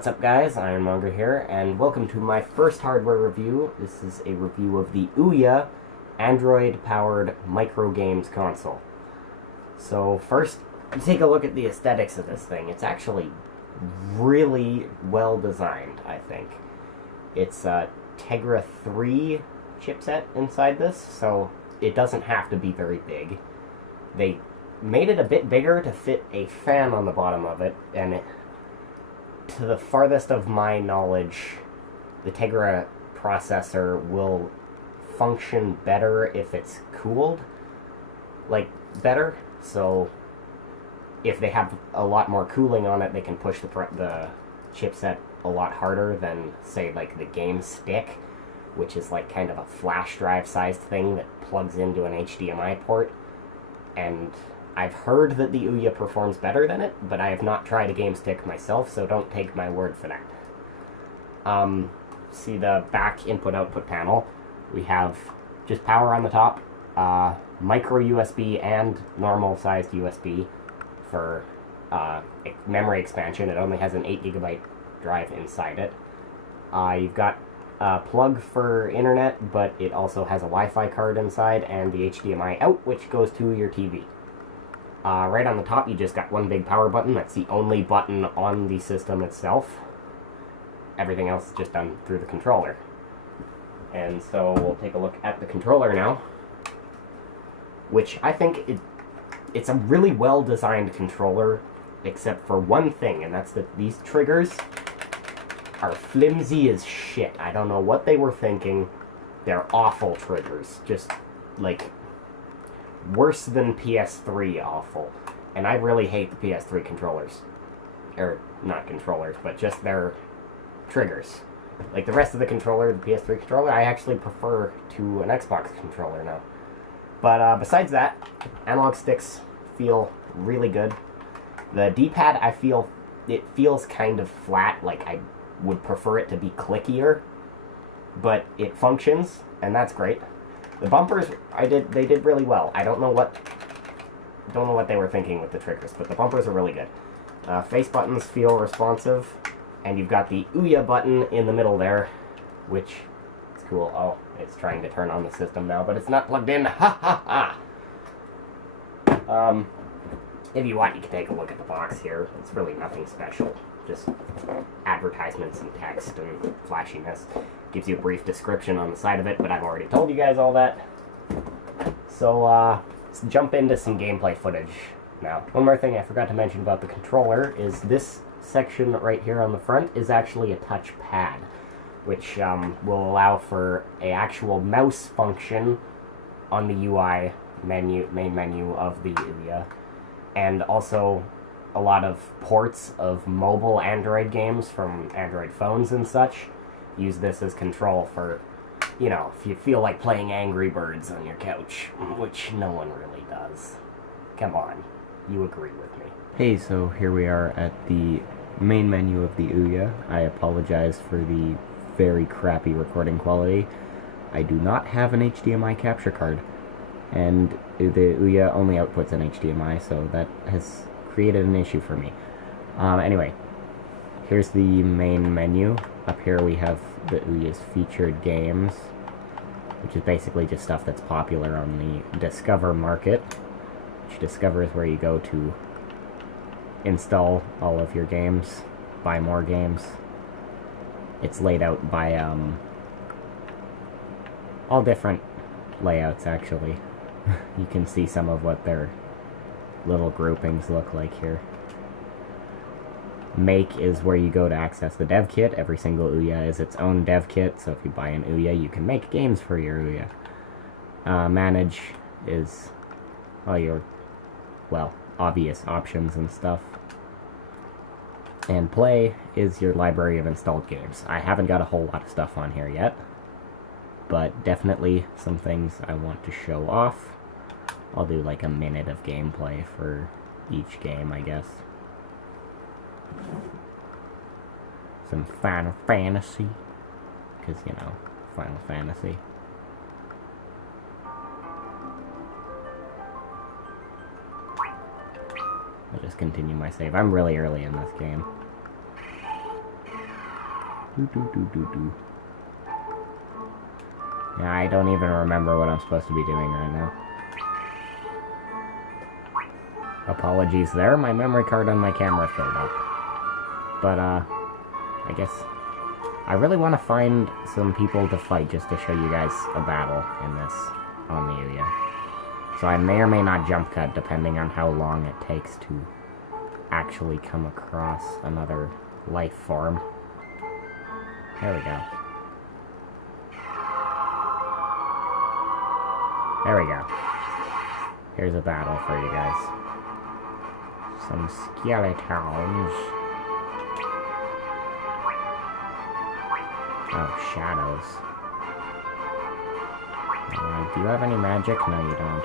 What's up guys, IronMonger here, and welcome to my first hardware review. This is a review of the Ouya Android-powered micro games console. So first, take a look at the aesthetics of this thing. It's actually really well designed, I think. It's a Tegra 3 chipset inside this, so it doesn't have to be very big. They made it a bit bigger to fit a fan on the bottom of it, and to the farthest of my knowledge, the Tegra processor will function better if it's cooled, better. So if they have a lot more cooling on it, they can push the chipset a lot harder than, say, like the game stick, which is like kind of a flash drive sized thing that plugs into an HDMI port. And I've heard that the Ouya performs better than it, but I have not tried a game stick myself, so don't take my word for that. See the back input-output panel. We have just power on the top, micro USB and normal-sized USB for memory expansion. It only has an 8GB drive inside it. You've got a plug for internet, but it also has a Wi-Fi card inside and the HDMI out, which goes to your TV. Right on the top, you just got one big power button. That's the only button on the system itself. Everything else is just done through the controller. And so we'll take a look at the controller now, which I think it's a really well-designed controller, except for one thing, and that's that these triggers are flimsy as shit. I don't know what they were thinking. They're awful triggers. Just, like, worse than PS3 awful. And I really hate the PS3 controllers. Or, not controllers, but just their triggers. Like, the rest of the controller, the PS3 controller, I actually prefer to an Xbox controller now. But, besides that, analog sticks feel really good. The D-pad, I feel, it feels kind of flat, like I would prefer it to be clickier. But it functions, and that's great. The bumpers, they did really well. I don't know what they were thinking with the triggers, but the bumpers are really good. Face buttons feel responsive, and you've got the Ouya button in the middle there, which is cool. Oh, it's trying to turn on the system now, but it's not plugged in. Ha ha ha! If you want, you can take a look at the box here. It's really nothing special. Just advertisements and text and flashiness. Gives you a brief description on the side of it, but I've already told you guys all that. So, let's jump into some gameplay footage now. One more thing I forgot to mention about the controller is this section right here on the front is actually a touch pad, which will allow for an actual mouse function on the UI menu, main menu of the Ouya, and also a lot of ports of mobile Android games from Android phones and such. Use this as control for, you know, if you feel like playing Angry Birds on your couch, which no one really does. Come on, you agree with me. Hey, so here we are at the main menu of the Ouya. I apologize for the very crappy recording quality. I do not have an HDMI capture card, and the Ouya only outputs an HDMI, so that has created an issue for me. Anyway, here's the main menu. Up here we have the Ouya's featured games, which is basically just stuff that's popular on the Discover market, which Discover is where you go to install all of your games, buy more games. It's laid out by all different layouts, actually. You can see some of what their little groupings look like here. Make is where you go to access the dev kit. Every single Ouya is its own dev kit, so if you buy an Ouya, you can make games for your Ouya. Manage is all your, well, obvious options and stuff. And play is your library of installed games. I haven't got a whole lot of stuff on here yet, but definitely some things I want to show off. I'll do like a minute of gameplay for each game, I guess. Some Final Fantasy, because, you know, Final Fantasy. I'll just continue my save. I'm really early in this game. Yeah, I don't even remember what I'm supposed to be doing right now. Apologies there, my memory card on my camera filled up. But, I guess I really want to find some people to fight just to show you guys a battle in this on the Ouya. So I may or may not jump cut depending on how long it takes to actually come across another life form. There we go. There we go. Here's a battle for you guys. Some skeletons. Oh, shadows. Do you have any magic? No, you don't.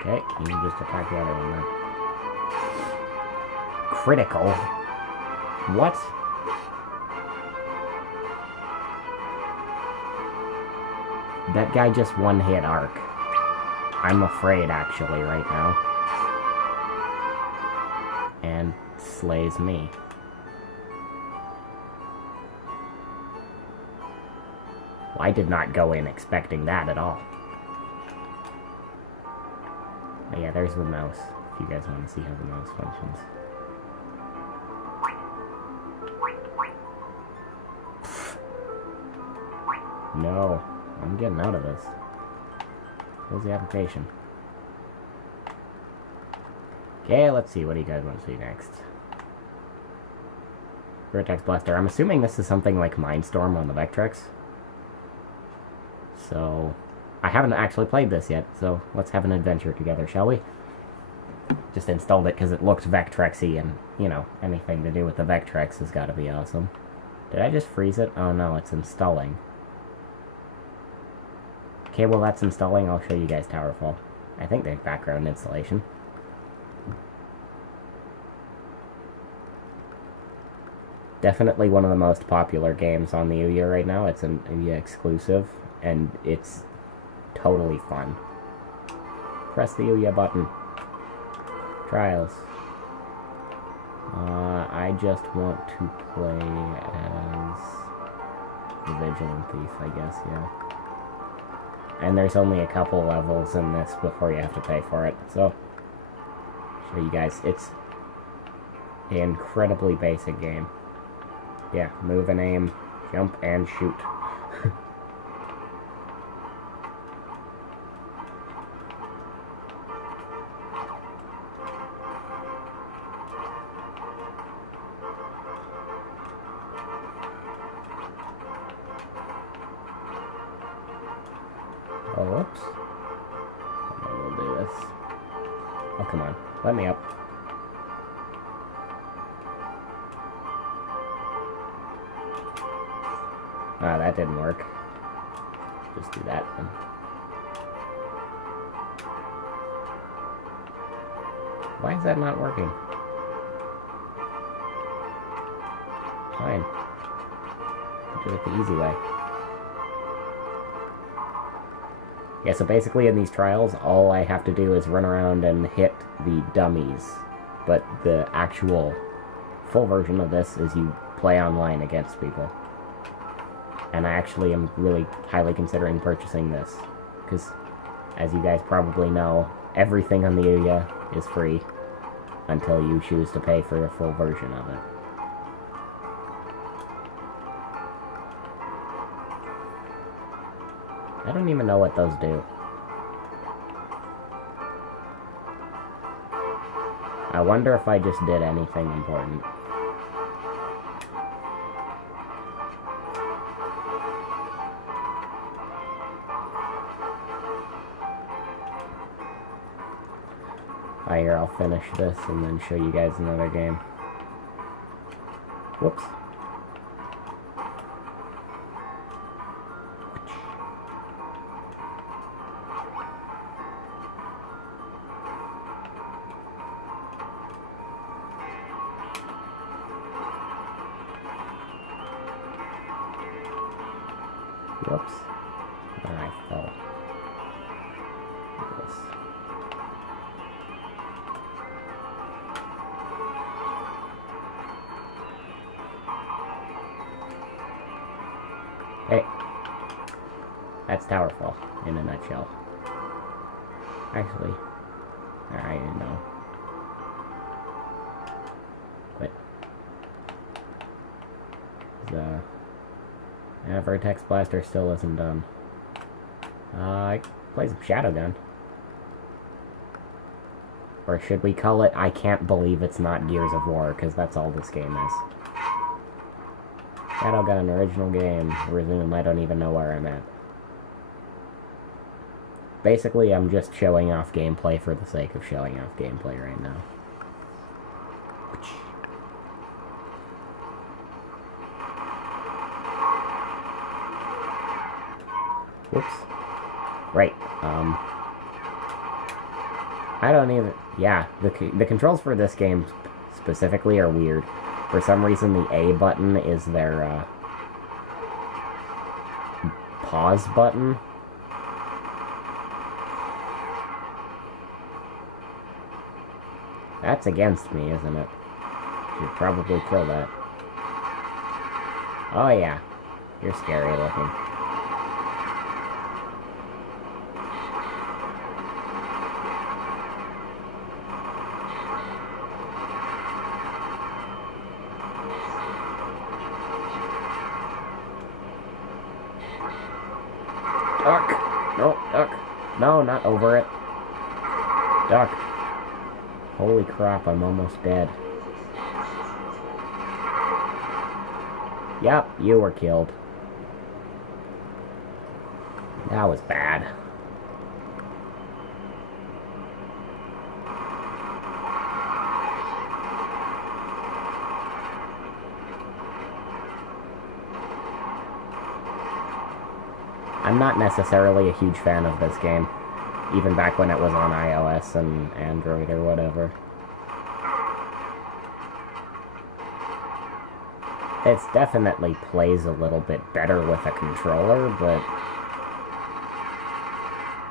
Okay, you can just attack the other one then. Critical? What? That guy just one-hit arc. I'm afraid, actually, right now. And slays me. I did not go in expecting that at all. Oh yeah, there's the mouse, if you guys want to see how the mouse functions. No, I'm getting out of this. Close the application. Okay, let's see, what do you guys want to see next? Vertex Blaster. I'm assuming this is something like Mindstorm on the Vectrex. So, I haven't actually played this yet, so let's have an adventure together, shall we? Just installed it because it looked Vectrexy, and, you know, anything to do with the Vectrex has got to be awesome. Did I just freeze it? Oh no, it's installing. Okay, well that's installing, I'll show you guys Towerfall. I think they have background installation. Definitely one of the most popular games on the Ouya right now. It's an Ouya exclusive, and it's totally fun. Press the Ouya button. Trials. I just want to play as the Vigilant Thief, I guess, yeah. And there's only a couple levels in this before you have to pay for it, so show you guys. It's an incredibly basic game. Yeah, move and aim, jump and shoot. Oh, whoops. And we'll do this. Oh, come on. Let me up. Ah, that didn't work. Just do that then. Why is that not working? Fine. Do it the easy way. Yeah, so basically in these trials, all I have to do is run around and hit the dummies. But the actual full version of this is you play online against people. And I actually am really highly considering purchasing this. Because, as you guys probably know, everything on the Ouya is free until you choose to pay for a full version of it. I don't even know what those do. I wonder if I just did anything important. Here, I'll finish this and then show you guys another game. Whoops. Whoops. And I fell. This. That's Towerfall, in a nutshell. Actually, I know. But, Vertex Blaster still isn't done. I play some Shadowgun. Or should we call it, I can't believe it's not Gears of War, because that's all this game is. Shadowgun, original game, resume, I don't even know where I'm at. Basically, I'm just showing off gameplay for the sake of showing off gameplay right now. Whoops. Right, I don't even... Yeah, the controls for this game specifically are weird. For some reason, the A button is their, pause button. That's against me, isn't it? Should probably kill that. Oh yeah, you're scary looking. Duck! No, duck! No, not over it. Duck. Holy crap, I'm almost dead. Yep, you were killed. That was bad. I'm not necessarily a huge fan of this game, even back when it was on iOS and Android or whatever. It definitely plays a little bit better with a controller, but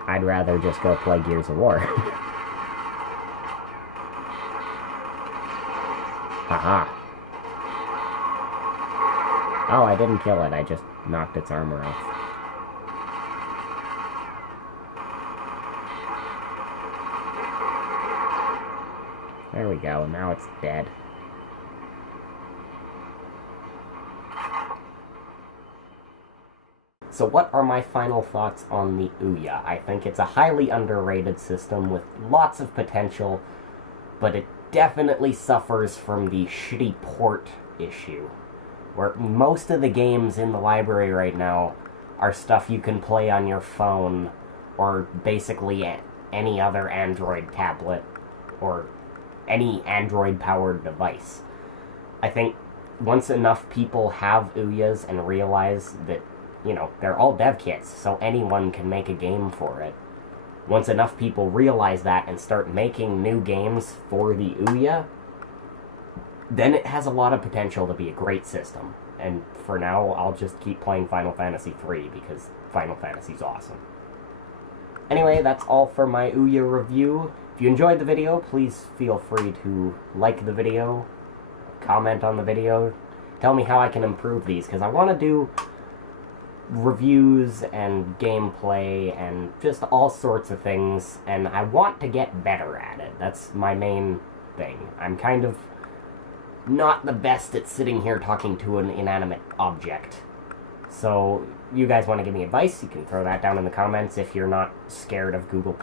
I'd rather just go play Gears of War. Haha. Oh, I didn't kill it, I just knocked its armor off. There we go, now it's dead. So what are my final thoughts on the Ouya? I think it's a highly underrated system with lots of potential, but it definitely suffers from the shitty port issue, where most of the games in the library right now are stuff you can play on your phone, or basically any other Android tablet, or any Android-powered device. I think once enough people have Ouyas and realize that, you know, they're all dev kits, so anyone can make a game for it. Once enough people realize that and start making new games for the Ouya, then it has a lot of potential to be a great system. And for now, I'll just keep playing Final Fantasy III because Final Fantasy's awesome. Anyway, that's all for my Ouya review. If you enjoyed the video, please feel free to like the video, comment on the video, tell me how I can improve these, because I want to do reviews and gameplay and just all sorts of things, and I want to get better at it. That's my main thing. I'm kind of not the best at sitting here talking to an inanimate object. So, you guys want to give me advice, you can throw that down in the comments if you're not scared of Google+.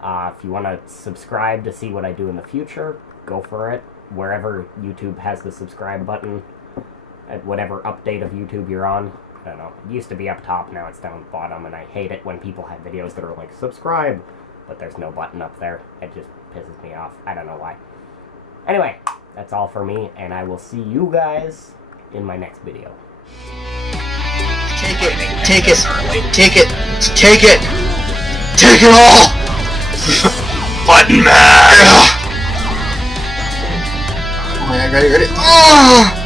If you want to subscribe to see what I do in the future, go for it. Wherever YouTube has the subscribe button, at whatever update of YouTube you're on. I don't know. It used to be up top, now it's down the bottom, and I hate it when people have videos that are like, subscribe, but there's no button up there. It just pisses me off. I don't know why. Anyway, that's all for me, and I will see you guys in my next video. Take it! Take it! Take it! Take it! Take it all! Button man! Oh my god, ready? Oh!